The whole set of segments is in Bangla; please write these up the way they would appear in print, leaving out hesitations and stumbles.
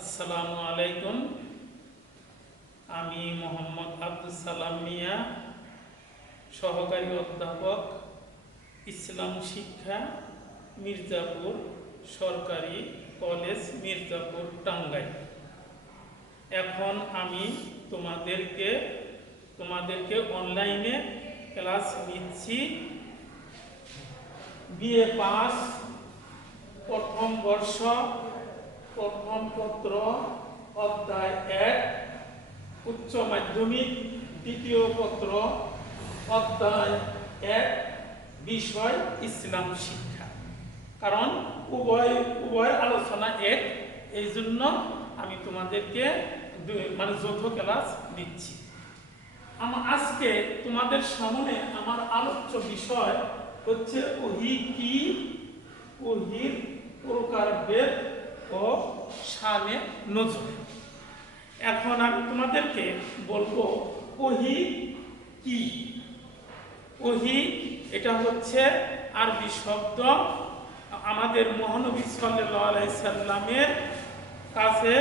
আসসালামু আলাইকুম। আমি মোহাম্মদ আব্দুল সালাম মিয়া, সহকারী অধ্যাপক, ইসলাম শিক্ষা, মির্জাপুর সরকারি কলেজ, মির্জাপুর, টাঙ্গাইল। এখন আমি তোমাদেরকে অনলাইনে ক্লাস নিচ্ছি। বিএ পাস, প্রথম বর্ষ, প্রথম পত্র, অধ্যায় 1, উচ্চ মাধ্যমিক, দ্বিতীয় পত্র, অধ্যায় 1, বিষয় ইসলাম শিক্ষা। কারণ উভয় আলোচনা এক, এই জন্য আমি তোমাদেরকে যৌথ ক্লাস নিচ্ছি। আজকে তোমাদের সামনে আমার আলোচ্য বিষয় হচ্ছে ওহী কি, ওহীর প্রকারভেদ ও শানে নজুল। এখন আমি তোমাদেরকে বলবো ওহী কি। ওহী এটা হচ্ছে আরবি শব্দ। আমাদের মহানবী সাল্লাল্লাহু আলাইহি সাল্লামের কাছে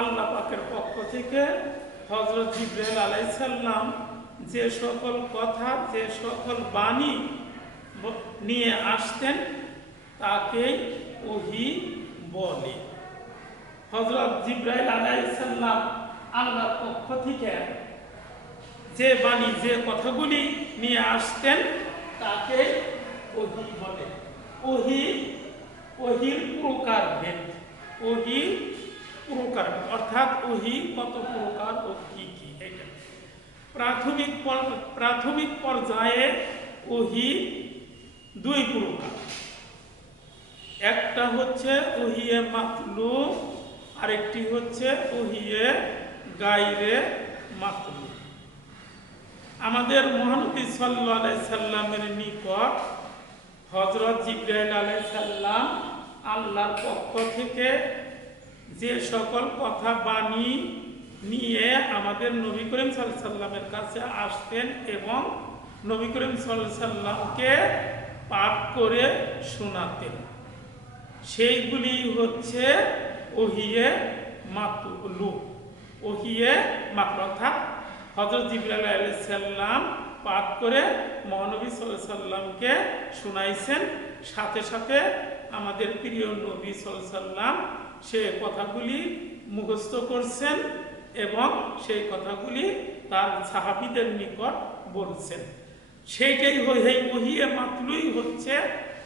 আল্লাহ পাকের পক্ষ থেকে হযরত জিবরাইল আলাইহিস সালাম যে সকল কথা, যে সকল বাণী নিয়ে আসতেন তাকেই ওহী বলে। হযরত জিবরাইল আলাইহিস সালাম আল্লাহর পক্ষ থেকে যে বাণী, যে কথাগুলি নিয়ে আসতেন তাকে ওহী বলে। ওহীর প্রকারভেদ, ওহীর প্রকার অর্থাৎ ওহী কত প্রকার ও কি কি। এটা প্রাথমিক পর্যায়ে ওহী দুই প্রকার। একটা হচ্ছে ওহিয়ে মাতলু, আরেকটি হচ্ছে ওহিয়ে গায়রে মাতলু। আমাদের মহানবী সাল্লাল্লাহু আলাইহি সাল্লামের নিকট হযরত জিবরাইল আলাইহিস সালাম আল্লাহর পক্ষ থেকে যে সকল কথা বাণী নিয়ে আমাদের নবী করিম সাল্লাল্লাহু আলাইহি সাল্লামের কাছে আসতেন এবং নবী করিম সাল্লাল্লাহু আলাইহি সাল্লামকে পাঠ করে শোনাতেন, সেইগুলি হচ্ছে ওহিয়ে মাতলু। ওহিয়ে মাতলু অর্থাৎ হযরত জিবরাইল আলাইহিস সালাম পাঠ করে মহানবী সাল্লাল্লাহু আলাইহি সাল্লামকে শোনাইছেন, সাথে সাথে আমাদের প্রিয় নবী সাল্লাল্লাহু আলাইহি সাল্লাম সেই কথাগুলি মুখস্থ করছেন এবং সেই কথাগুলি তার সাহাবীদের নিকট বলছেন। সেইটাই ওহিয়ে মাতলুই হচ্ছে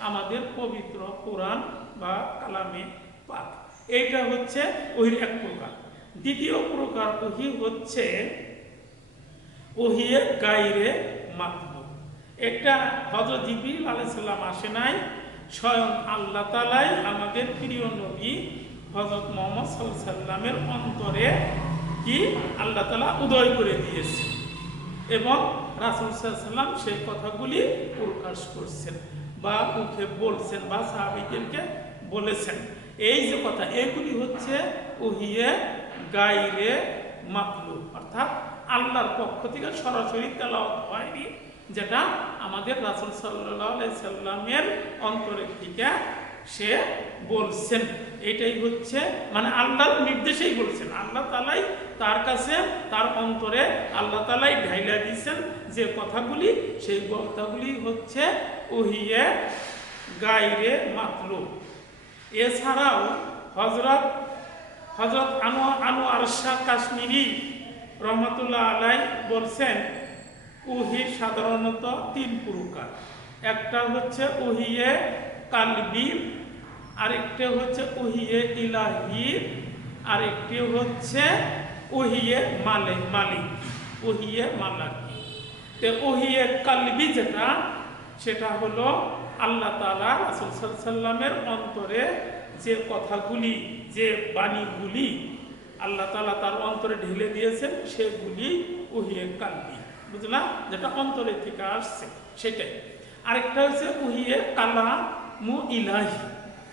আমাদের পবিত্র কোরআন বা কালামে পাক। এইটা হচ্ছে ওহির এক প্রকার। দ্বিতীয় প্রকার ওহী হচ্ছে ওহিয়ে গায়রে মাতলু। এটা হযরত জিবরিল আলাইহিস সালাম আসে নাই, স্বয়ং আল্লাহ তাআলাই আমাদের প্রিয় নবী হযরত মুহাম্মদ সাল্লাল্লাহু আলাইহি সাল্লামের অন্তরে কি আল্লাহ তাআলা উদয় করে দিয়েছেন এবং রাসূল সাল্লাল্লাহু আলাইহি সাল্লাম সেই কথাগুলি প্রকাশ করছেন বা মুখে বলছেন বা সাহাবীদেরকে বলেছেন। এই যে কথা, এগুলি হচ্ছে ওহিয়ে গায়রে মাতলু, অর্থাৎ আল্লাহর পক্ষ থেকে সরাসরি তেলাওয়াত হয়নি, যেটা আমাদের রাসূল সাল্লাল্লাহু আলাইহি সাল্লামের অন্তরের থেকে সে বলছেন। এটাই হচ্ছে আল্লাহর নির্দেশেই বলছেন। আল্লাহ তাআলাই তার কাছে, তার অন্তরে আল্লাহ তাআলাই ঢাইলা দিয়েছেন যে কথাগুলি, সেই কথাগুলি হচ্ছে ওহিয়ে গায়রে মাতলু। এছাড়াও হযরত আনোয়ার শাহ কাশ্মীরি রহমাতুল্লাহ আলাই বলছেন ওহী সাধারণত 3 প্রকার। একটা হচ্ছে ওহিয়ে কালবি, আরেকটা হচ্ছে ওহিয়ে ইলাহি, আরেকটি হচ্ছে ওহিয়ে মালিক, ওহিয়ে মালাকি। তো ওহিয়ে কালবি যেটা, সেটা হলো আল্লাহ তাআলা রাসূল সাল্লাল্লাহু আলাইহি সাল্লামের অন্তরে যে কথাগুলি, যে বাণীগুলি আল্লাহ তাআলা তার অন্তরে ঢেলে দিয়েছেন, সেগুলি ওহিয়ে কালবি, বুঝলা, যেটা অন্তরে থেকে আসছে সেটাই। আরেকটা হচ্ছে ওহিয়ে কালামু ইলাহি,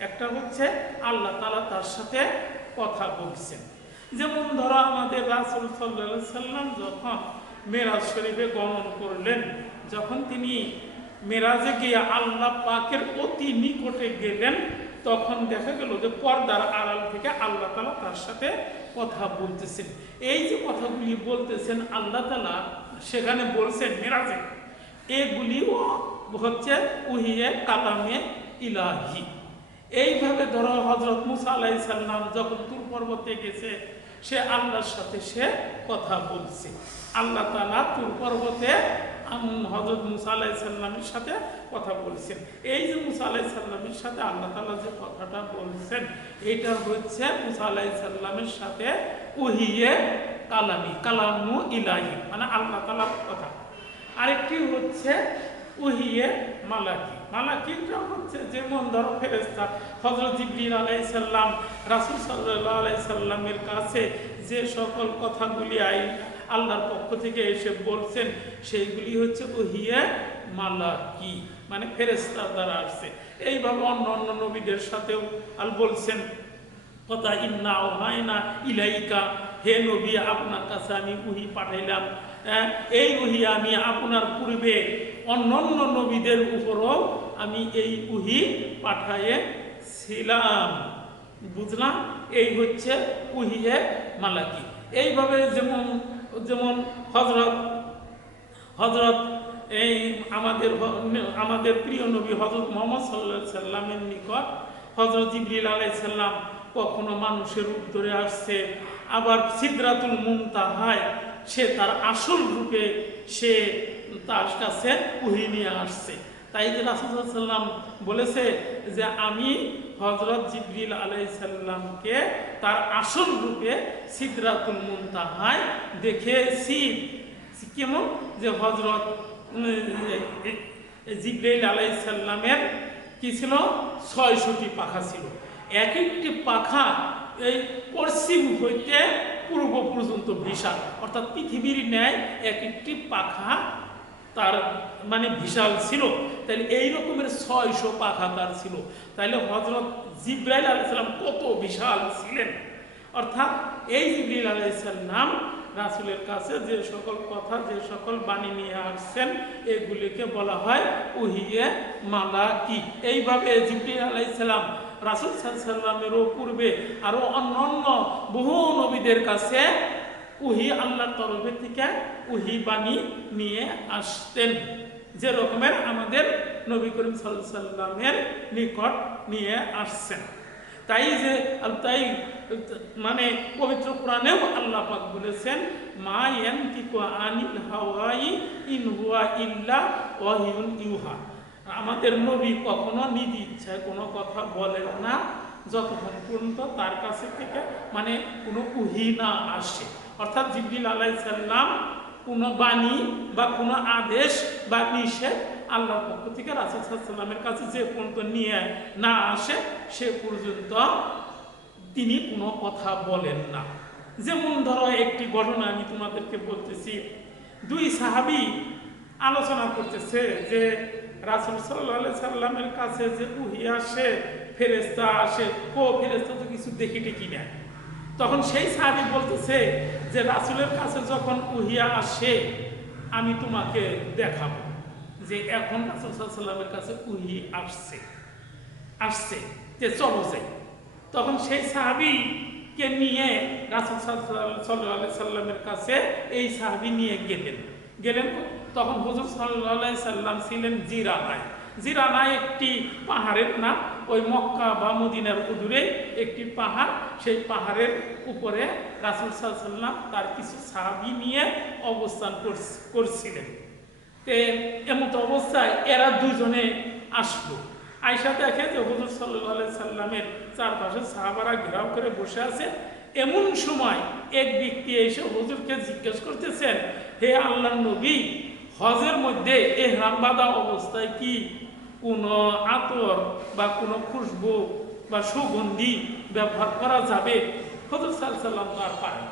একটা হচ্ছে আল্লাহ তাআলা তার সাথে কথা বলছেন। যেমন ধরো আমাদের রাসূল সাল্লাল্লাহু আলাইহি সাল্লাম যখন মেরাজ শরীফে গমন করলেন, যখন তিনি মেরাজে গিয়ে আল্লাহ পাকের অতি নিকটে গেলেন, তখন দেখা গেল যে পর্দার আড়াল থেকে আল্লাহ তাআলা তার সাথে কথা বলতেছেন। এই যে কথাগুলি বলতেছেন আল্লাহ তাআলা সেখানে বলছেন মেরাজে, এগুলিও হচ্ছে উহিয়ে কালামে ইলাহি। এইভাবে ধরো হযরত মুসা আলাইহিস সালাম যখন তুর পর্বতে গেছে, সে আল্লাহর সাথে সে কথা বলছে। আল্লাহ তাআলা তুর পর্বতে হযরত মুসা আলাইহিস সালামের সাথে কথা বলছেন। এই যে মুসা আলাইহিস সালামের সাথে আল্লাহ তাআলা যে কথাটা বলছেন, এটা হচ্ছে মুসা আলাইহিস সালামের সাথে উহিয়ে কালামি, কালামু ইলাহি, মানে আল্লাহ তাআলার কথা। আরেকটি হচ্ছে উহিয়ে মালাকি। মালাকিটা হচ্ছে যেমন ধরো ফেরেশতা হযরত জিবরিল আলাইহিস সালাম রাসূল সাল্লাল্লাহু আলাইহি সাল্লামের কাছে যে সকল কথাগুলি আল্লাহর পক্ষ থেকে এসে বলছেন, সেইগুলি হচ্ছে উহিয়ে মালাকি, মানে ফেরেশতার দ্বারা আসছে। এইভাবে অন্য অন্য নবীদের সাথেও বলছেন কথা, ইন্না ওহাইনা ইলাইকা, হে নবী আপনার কাছে আমি উহি পাঠাইলাম। এই উহি আমি আপনার পূর্বে অন্যান্য নবীদের উপরও আমি এই উহি পাঠাইয়েছিলাম। বুঝলাম? এই হচ্ছে উহিয়ে মালাকি। এইভাবে যেমন যেমন হযরত এই আমাদের প্রিয় নবী হযরত মুহাম্মদ সাল্লাল্লাহু আলাইহি সাল্লামের নিকট হযরত জিবরিল আলাইহিস সালাম কখনো মানুষের রূপ ধরে আসছে, আবার সিদরাতুল মুনতাহায় সে তার আসল রূপে সে তার কাছে উহি নিয়ে আসছে। তাই যে রাসূল সাল্লাল্লাহু আলাইহি সাল্লাম বলেছে যে আমি হযরত জিবরিল আলাইহিস সালামকে তার আসল রূপে সিদরাতুল মুনতাহায় দেখেছি। কেমন? যে হযরত জিবরিল আলাইহিস সালামের কি ছিল? ৬০০টি পাখা ছিল। এক একটি পাখা এই পশ্চিম হইতে পূর্ব পর্যন্ত বিশাল, অর্থাৎ পৃথিবীর ন্যায় এক একটি পাখা তার মানে বিশাল ছিল। তাহলে এই রকমের ৬০০ পাখা তার ছিল। তাহলে হযরত জিবরাইল আলাইহিস সালাম কত বিশাল ছিলেন। অর্থাৎ এই জিবরিল আলাইহিস সালাম রাসূলের কাছে যে সকল কথা, যে সকল বাণী নিয়ে আসছেন, এগুলিকে বলা হয় উহিয়ে মালাকি। এইভাবে জিবরিল আলাইহিস সালাম রাসূল সাল্লাল্লাহু আলাইহি সাল্লামেরও পূর্বে আরো অন্যান্য বহু নবীদের কাছে উহি আল্লাহর তরফ থেকে উহি বাণী নিয়ে আসতেন, যে রকমের আমাদের নবী করিম সাল্লাল্লাহু আলাইহি সাল্লামের নিকট নিয়ে আসছেন। তাই মানে পবিত্র কোরআনেও আল্লাহ পাক বলেছেন, মা ইয়ানতিকু আনিল হাওয়াই ইন হুয়া ইল্লা ওয়াহিয়ুন ইউহা। আমাদের নবী কখনো নিজ ইচ্ছায় কোনো কথা বলেন না যতক্ষণ পর্যন্ত তার কাছে থেকে মানে কোনো উহি না আসে। অর্থাৎ জিবরিল আলাইহিস সালাম কোনো বাণী বা কোনো আদেশ বা নিষেধ আল্লাহর পক্ষ থেকে রাসূল সাল্লাল্লাহু আলাইহি সাল্লামের কাছে যে পর্যন্ত নিয়ে না আসে সে পর্যন্ত তিনি কোনো কথা বলেন না। যেমন ধরো একটি ঘটনা আমি তোমাদেরকে বলতেছি। দুই সাহাবী আলোচনা করতেছে যে রাসূল সাল্লাল্লাহু আলাইহি সাল্লামের কাছে যে উহি আসে, ফেরেশতা আসে, ফেরেশতা তো কিছু দেখি টেকি না। তখন সেই সাহাবী বলতেছে যে রাসূলের কাছে যখন উহি আসে আমি তোমাকে দেখাবো যে এখন রাসূল সাল্লাল্লাহু আলাইহি সাল্লামের কাছে উহি আসছে যে চলো যাই। তখন সেই সাহাবীকে নিয়ে রাসূল সাল্লাল্লাহু আলাইহি সাল্লামের কাছে এই সাহাবী নিয়ে গেলেন। তখন হুজুর সাল্লাল্লাহু আলাইহি সাল্লাম ছিলেন জিরানায় একটি পাহাড়ের নাম। ওই মক্কা বা মদিনার দূরে একটি পাহাড়, সেই পাহাড়ের উপরে রাসূল সাল্লাল্লাহু আলাইহি সাল্লাম তার কিছু সাহাবী নিয়ে অবস্থান করছিলেন। এমত অবস্থায় এরা দুজনে আসলো। আয়েশা দেখে যে হুজুর সাল্লাল্লাহু আলাইহি সাল্লামের চারপাশে সাহাবারা ঘেরাও করে বসে আছে। এমন সময় এক ব্যক্তি এসে হুজুরকে জিজ্ঞেস করতেছেন, হে আল্লাহর নবী, হজের মধ্যে ইহরাম বাঁধা অবস্থায় কি কোনো আতর বা কোনো খুশবু বা সুগন্ধি ব্যবহার করা যাবে? হুজুর সাল্লাল্লাহু আলাইহি সাল্লাম তো আর পারে না।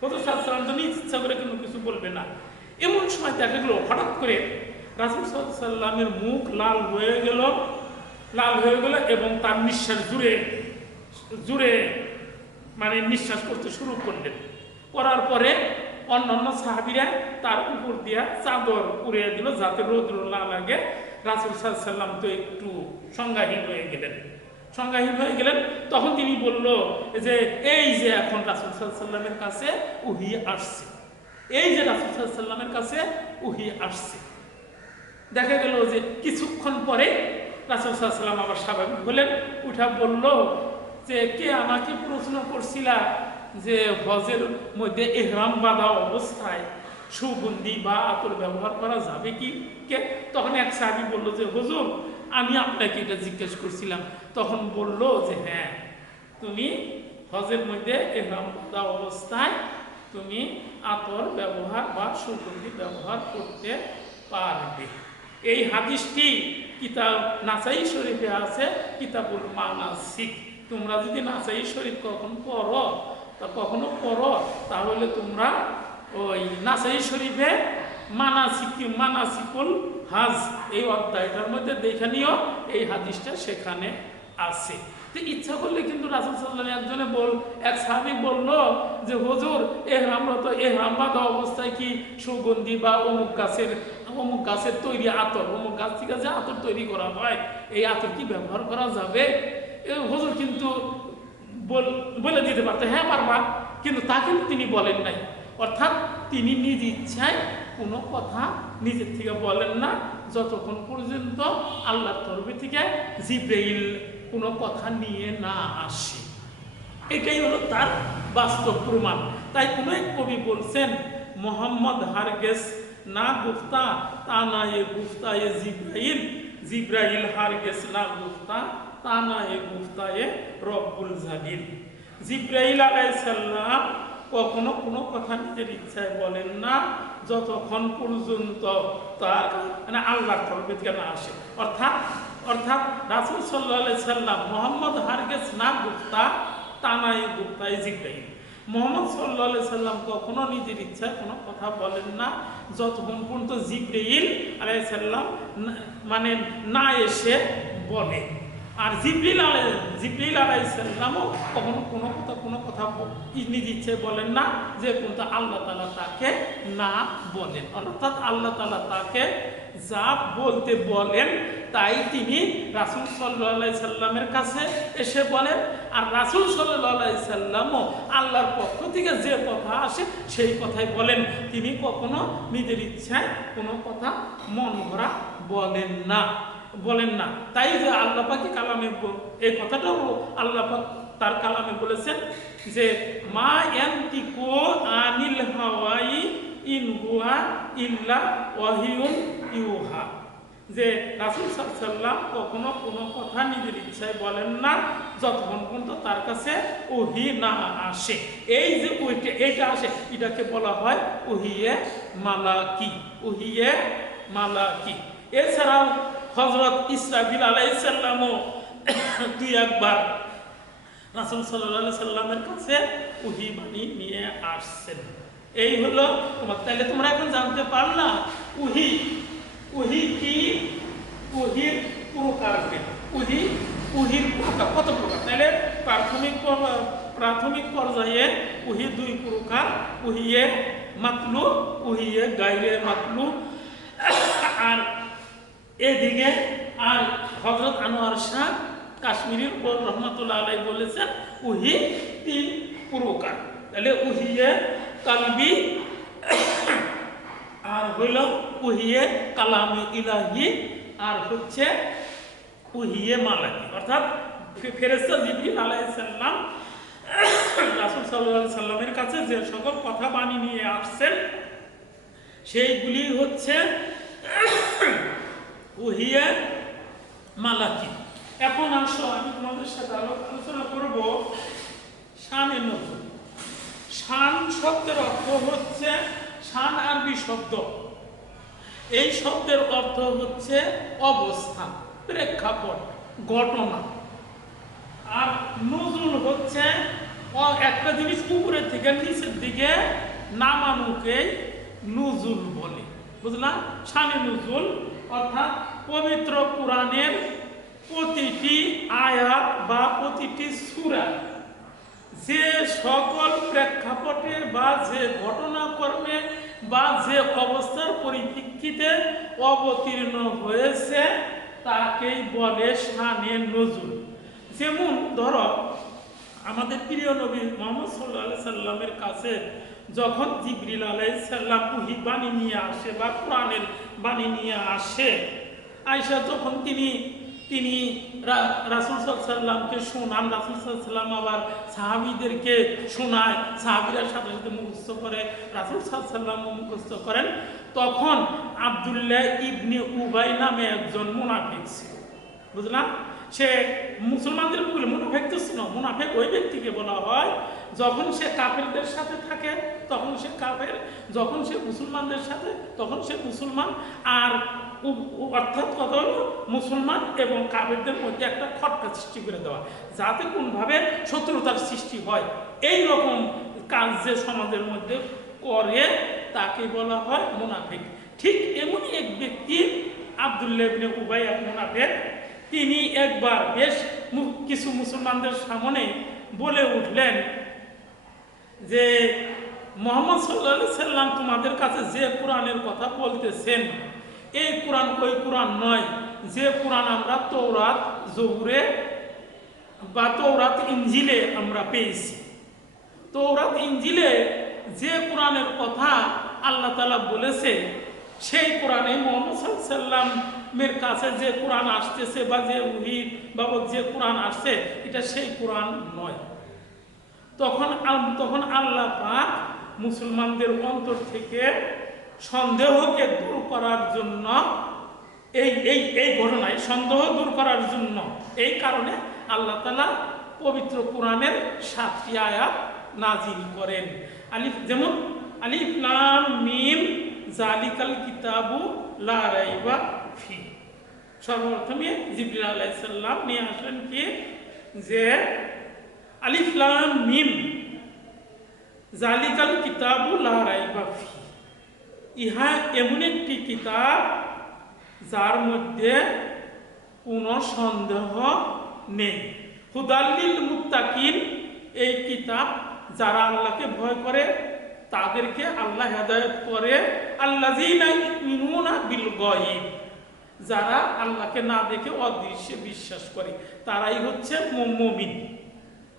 হুজুর সাল্লাল্লাহু আলাইহি সাল্লাম তো নিজ ইচ্ছা করে কোনো কিছু বলবে না। এমন সময় দেখা গেল হঠাৎ করে রাসূল সাল্লাল্লাহু আলাইহি সাল্লামের মুখ লাল হয়ে গেল এবং তার নিঃশ্বাস জুড়ে মানে নিঃশ্বাস করতে শুরু করলেন। করার পরে অন্যান্য সাহাবীরা তার উপর দিয়া চাদর উড়িয়ে দিল যাতে রৌদ্র না লাগে। রাসূল সাল্লাল্লাহু আলাইহি সাল্লাম তো একটু সংজ্ঞাহীন হয়ে গেলেন। সংজ্ঞাহীন হয়ে গেলেন। তখন তিনি বলল যে এই যে এখন রাসূল সাল্লাল্লাহু আলাইহি ওয়াসাল্লামের কাছে ওহী আসছে, এই যে রাসূল সাল্লাল্লাহু আলাইহি ওয়াসাল্লামের কাছে ওহী আসছে। দেখা গেল যে কিছুক্ষণ পরে রাসূল সাল্লাল্লাহু আলাইহি ওয়াসাল্লাম আবার স্বাভাবিক হলেন, উঠা বলল যে কে আমাকে প্রশ্ন করছিলা যে হজের মধ্যে ইহরাম বাঁধা অবস্থায় সুগন্ধি বা আতর ব্যবহার করা যাবে কি কে? তখন এক সাহাবী বলল যে হুজুর আমি আপনাকে এটা জিজ্ঞেস করছিলাম। তখন বলল যে হ্যাঁ, তুমি হজের মধ্যে ইহরাম বাঁধা অবস্থায় তুমি আতর ব্যবহার বা সুগন্ধি ব্যবহার করতে পারবে। এই হাদিসটি কিতাব নাসাই শরীফে আছে, কিতাবুল মানাসিক। তোমরা যদি নাসাই শরীফ কখনো পড়ো তাহলে তোমরা ওই নাসাই শরীফে মানাসিকুল হাজ এই অধ্যায়টার মধ্যে দেখে নিও, এই হাদিসটা সেখানে আছে। তো ইচ্ছা করলে কিন্তু রাসূল সাল্লাল্লাহু আলাইহি ওয়াসাল্লাম এক সাহাবী বলল যে হুজুর ইহরাম বাঁধা অবস্থায় কি সুগন্ধি বা অমুক গাছের তৈরি আতর, অমুক গাছ থেকে যে আতর তৈরি করা হয় এই আতর কি ব্যবহার করা যাবে? হুজুর কিন্তু বলে দিতে পারতো হ্যাঁ পারবা, কিন্তু তা কিন্তু তিনি বলেন নাই। অর্থাৎ তিনি নিজ ইচ্ছায় কোনো কথা নিজের থেকে বলেন না যতক্ষণ পর্যন্ত আল্লাহর তরফ থেকে জিবরাইল কোনো কথা নিয়ে না আসে। এটাই হলো তার বাস্তব প্রমাণ। তাই কোনো এক কবি বলছেন মোহাম্মদ হারগেস না গুফতা তা না এ গুফতা এ জিব্রাইল হারগেস না গুফতা তা না এ গুফতা এ রব্বুল জালিল। জিব্রাইল আলাইহিস সালাম কখনো কোনো কথা নিজের ইচ্ছায় বলেন না যতক্ষণ পর্যন্ত তার মানে আল্লাহর তরফ থেকে না আসে। অর্থাৎ রাসূল সাল্লাল্লাহু আলাইহি সাল্লাম মোহাম্মদ হারগেস না গুফতা তা না এ গুফতা এ জিব্রাইল। মুহাম্মদ সাল্লাল্লাহু আলাইহি সাল্লাম কখনো নিজের ইচ্ছায় কোনো কথা বলেন না যতক্ষণ পর্যন্ত জিব্রাইল আলাইহিস সালাম মানে না এসে বলে। আর জিবরিল আলাইহিস সালামও কখনো কোনো কথা নিজ ইচ্ছায় বলেন না যে কিন্তু আল্লাহ তাআলা তাকে না বলেন। অর্থাৎ আল্লাহ তাআলা তাকে যা বলতে বলেন তাই তিনি রাসূল সাল্লাল্লাহু আলাইহি সাল্লামের কাছে এসে বলেন। আর রাসূল সাল্লাল্লাহু আলাইহি সাল্লামও আল্লাহর পক্ষ থেকে যে কথা আসে সেই কথাই বলেন। তিনি কখনো নিজের ইচ্ছায় কোনো কথা মন ভরা বলেন না। তাই যে আল্লাহ পাকি কালামে এই কথাটাও আল্লাহ পাক তার কালামে বলেছেন যে মা ইয়ানতিকু আনিল হাওয়াই ইন হুয়া ইল্লা ওয়াহিয়ুন ইউহা, যে রাসূল সাল্লাল্লাহু আলাইহি সাল্লাম কখনো কোনো কথা নিজের ইচ্ছায় বলেন না যতক্ষণ পর্যন্ত তার কাছে ওহী না আসে। এই যে এইটা আসে এটাকে বলা হয় ওহিয়ে মালাকি। এছাড়াও হযরত ইসরাফিল আলাইহিস সালামও দুই একবার রাসূল সাল্লাল্লাহু আলাইহি সাল্লামের কাছে ওহী বাণী নিয়ে আসছেন। এই হলো তোমার। তাহলে তোমরা এখন জানতে পারলা ওহী কি, ওহীর প্রকার কি, ওহীর প্রকার কত প্রকার। তাহলে প্রাথমিক পর্যায়ে ওহী দুই প্রকার, ওহিয়ে মাতলু, ওহিয়ে গায়রে মাতলু। আর এদিকে আর হযরত আনোয়ার শাহ কাশ্মীরি রহমাতুল্লাহ আলাইহি বলেছেন ওহী তিন প্রকার। তাহলে ওহিয়ে কালবি, আর হইল ওহিয়ে কালামে ইলাহি, আর হচ্ছে ওহিয়ে মালাকি। অর্থাৎ ফেরেশতা জিবরিল আলাইহিস সালাম রাসূল সাল্লাল্লাহু আলাইহি সাল্লামের কাছে যে সকল কথা বাণী নিয়ে আসছেন সেইগুলি হচ্ছে ওহিয়ে মালাকি। এখন আসো আমি তোমাদের সাথে আলোচনা করব শানে নজুল। শান শব্দের অর্থ হচ্ছে, শান আরবি শব্দ, এই শব্দের অর্থ হচ্ছে অবস্থান, প্রেক্ষাপট, ঘটনা। আর নজুল হচ্ছে একটা জিনিস উপরের থেকে নিচের দিকে নামানোকে নুজুল বলে, বুঝলাম। শানে নজুল অর্থাৎ পবিত্র কোরআনের প্রতিটি আয়াত বা প্রতিটি সূরা যে সকল প্রেক্ষাপটে বা যে ঘটনাক্রমে বা যে অবস্থার পরিপ্রেক্ষিতে অবতীর্ণ হয়েছে তাকেই বলে শানে নজুল। যেমন ধরো আমাদের প্রিয় নবী মুহাম্মদ সাল্লাল্লাহু আলাইহি সাল্লামের কাছে যখন জিবরিল আলাইহিস সালাম ওহী বাণী নিয়ে আসে বা কোরআনের বাণী নিয়ে আসে, আয়েশা যখন তিনি রাসূল সাল্লাল্লাহু আলাইহি সাল্লামকে শোনান, রাসূল সাল্লাল্লাহু আলাইহি সাল্লাম আবার সাহাবীদেরকে শোনায়, সাহাবীরা সাথে সাথে মুখস্থ করে, রাসূল সাল্লাল্লাহু আলাইহি সাল্লাম মুখস্থ করেন। তখন আব্দুল্লাহ ইবনে উবাই নামে একজন মুনাফিক ছিল, বুঝলাম। সে মুসলমানদের বলে মুনাফিক তো ছিল, মুনাফিক ওই ব্যক্তিকে বলা হয় যখন সে কাফেরদের সাথে থাকে তখন সে কাফের, যখন সে মুসলমানদের সাথে তখন সে মুসলমান। আর অর্থাৎ কথা হলো মুসলমান এবং কাফেরদের মধ্যে একটা খটকা সৃষ্টি করে দেওয়া, যাতে কোনভাবে শত্রুতার সৃষ্টি হয়, এই রকম কাজ যে সমাজের মধ্যে করে তাকে বলা হয় মুনাফিক। ঠিক এমনই এক ব্যক্তি আব্দুল্লাহ ইবনে উবাই এক মুনাফিক, তিনি একবার বেশ কিছু মুসলমানদের সামনে বলে উঠলেন যে মুহাম্মদ সাল্লাল্লাহু আলাইহি সাল্লাম তোমাদের কাছে যে কোরআনের কথা বলতেছেন এই কোরআন ওই কোরআন নয় যে কোরআন আমরা তৌরাত জবুরে বা তৌরাত ইনজিলে আমরা পেয়েছি। তৌরাত ইনজিলে যে কোরআনের কথা আল্লাহ তাআলা বলেছে সেই কোরআনে মুহাম্মদ সাল্লাল্লাহু আলাইহি সাল্লামের কাছে যে কোরআন আসতেছে বা যে ওহী বাবদ যে কোরআন আসছে এটা সেই কোরআন নয়। তখন আল্লাহ পাক মুসলমানদের অন্তর থেকে সন্দেহকে দূর করার জন্য এই ঘটনায় সন্দেহ দূর করার জন্য এই কারণে আল্লাহ তাআলা পবিত্র কোরআনের 7টি আয়াত নাজিল করেন। যেমন আলিফ লাম মিম জালিকাল কিতাবু লা রাইবা ফি। সর্বপ্রথমে জিবরিল আলাইহিস সালাম নিয়ে আসলেন কি যে আলিফ লাম মিম জালিকাল কিতাবু লা রাইবা ফি, ইহা এমন একটি কিতাব যার মধ্যে কোনো সন্দেহ নেই। হুদাল্লিল মুত্তাকিন, এই কিতাব যারা আল্লাহকে ভয় করে তাদেরকে আল্লাহ হেদায়েত করে। আল্লাযীনা ইউমিনুনা বিল গায়ব, যারা আল্লাহকে না দেখে অদৃশ্যে বিশ্বাস করে তারাই হচ্ছে মুমিন,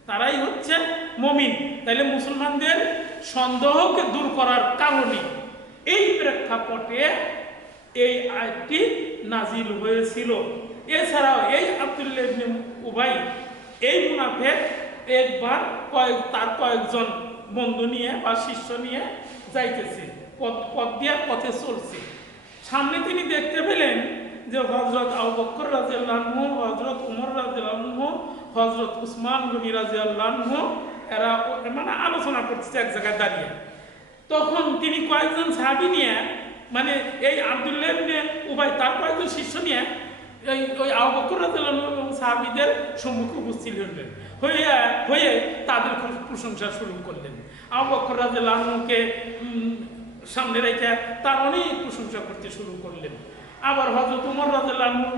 তারাই হচ্ছে মুমিন। তাইলে মুসলমানদের সন্দেহকে দূর করার কারণে এই প্রেক্ষাপটে এই আয়াতটি নাজিল হয়েছিল। এছাড়াও এই আব্দুল্লাহ ইবনে উবাই এই মুনাফিক একবার তার কয়েকজন বন্ধু নিয়ে বা শিষ্য নিয়ে যাইতেছে, পথ দিয়ে পথে চলছে। সামনে তিনি দেখতে পেলেন যে হযরত আবু বকর রাদিয়াল্লাহু আনহু, হযরত উমর রাদিয়াল্লাহু আনহু, হযরত উসমান গনি রাদিয়াল্লাহু আনহু এরা মানে আলোচনা করতেছে এক জায়গায় দাঁড়িয়ে। তখন তিনি কয়েকজন সাহাবী নিয়ে মানে এই আব্দুল্লাহ ইবনে উবাই তার কয়েকজন শিষ্য নিয়ে ওই আবু বকর রাদিয়াল্লাহু আনহু এবং সাহাবীদের সম্মুখে উপস্থিত হলেন, হয়ে তাদের প্রশংসা শুরু করলেন। আবু বকর রাদিয়াল্লাহু আনহুকে সামনে রেখে তার অনেক প্রশংসা করতে শুরু করলেন। আবার হযরত উমর রাদিয়াল্লাহু আনহুর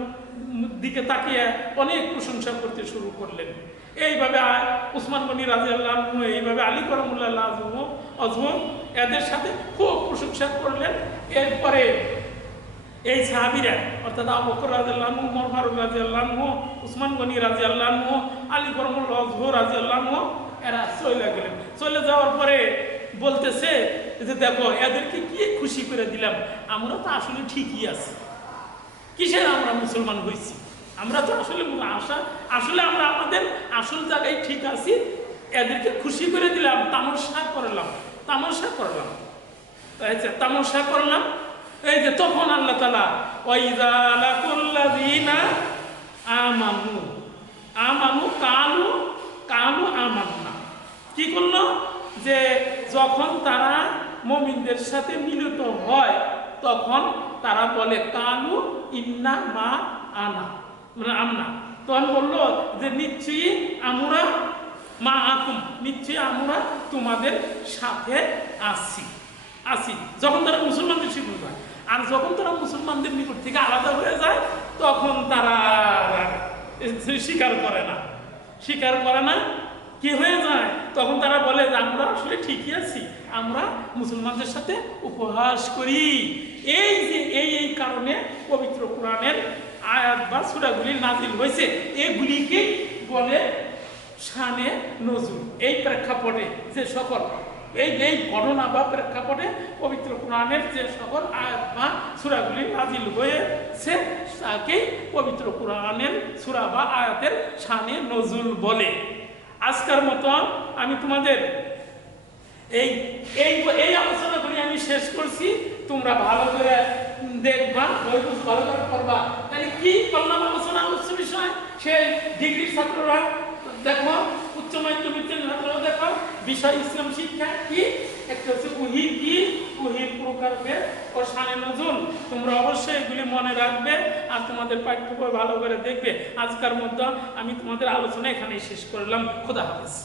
দিকে তাকিয়ে অনেক প্রশংসা করতে শুরু করলেন। এইভাবে উসমান গনি রাদিয়াল্লাহু আনহু, এইভাবে আলী কারামুল্লাহ আজম এদের সাথে খুব প্রশংসা করলেন। এরপরে এই সাহাবীরা অর্থাৎ আবু বকর রাদিয়াল্লাহু আনহু, উমর ফারুক রাদিয়াল্লাহু আনহু, উসমান গনি রাদিয়াল্লাহু আনহু, আলী কারামুল্লাহ আজম রাদিয়াল্লাহু আনহু এরা চলে গেলেন। চলে যাওয়ার পরে বলতেছে যে দেখো এদেরকে কি খুশি করে দিলাম, আমরা তো আসলে ঠিকই আছি। কিসের আমরা মুসলমান হয়েছি, আমরা তো আসলে আমরা আমাদের আসল জায়গায় ঠিক আছি, এদেরকে খুশি করে দিলাম, তামাশা করলাম। তামাশা করলাম। এই যে তখন আল্লাহ তাআলা ওয়াইযা লাকুল্লাযিনা আমানু কালু আমান্না, কি করলো যে যখন তারা মুমিনদের সাথে মিলিত হয় তখন তারা বলে কালু ইন্না মা আনা মানে আমনা, তখন বললো যে নিশ্চয়ই আমরা মা আকুম, নিশ্চয়ই আমরা তোমাদের সাথে আছি। যখন তারা মুসলমানদের স্বীকার হয়, আর যখন তারা মুসলমানদের নিকট থেকে আলাদা হয়ে যায় তখন তারা স্বীকার করে না। কি হয়ে যায় তখন তারা বলে যে আমরা আসলে ঠিকই আছি, আমরা মুসলমানদের সাথে উপহাস করি। এই যে এই কারণে পবিত্র কোরআনের আয়াত বা সূরাগুলি নাজিল হয়েছে, এগুলিকে বলে শানে নজুল। এই প্রেক্ষাপটে যে সকল এই ঘটনা বা প্রেক্ষাপটে পবিত্র কোরআনের যে সকল আয়াত বা সূরাগুলি নাজিল হয়েছে তাকেই পবিত্র কোরআনের সূরা বা আয়াতের শানে নজুল বলে। আজকের মতো আমি তোমাদের এই এই এই আলোচনাগুলি আমি শেষ করছি। তোমরা ভালো করে দেখবা, বইগুলো ভালো করে পড়বা। তাহলে কি করলাম আলোচনা? উচ্চ বিষয় সেই ডিগ্রির ছাত্ররা দেখো, উচ্চ মাধ্যমিকের ছাত্ররা দেখো, বিষয় ইসলাম শিক্ষা কি, একটা হচ্ছে ওহী কি, ওহীর প্রকারভেদ ও শানে নজুল। তোমরা অবশ্যই এগুলি মনে রাখবে আর তোমাদের পাঠ্য বই ভালো করে দেখবে। আজকের মধ্যে আমি তোমাদের আলোচনা এখানেই শেষ করলাম। খোদা হাফেজ।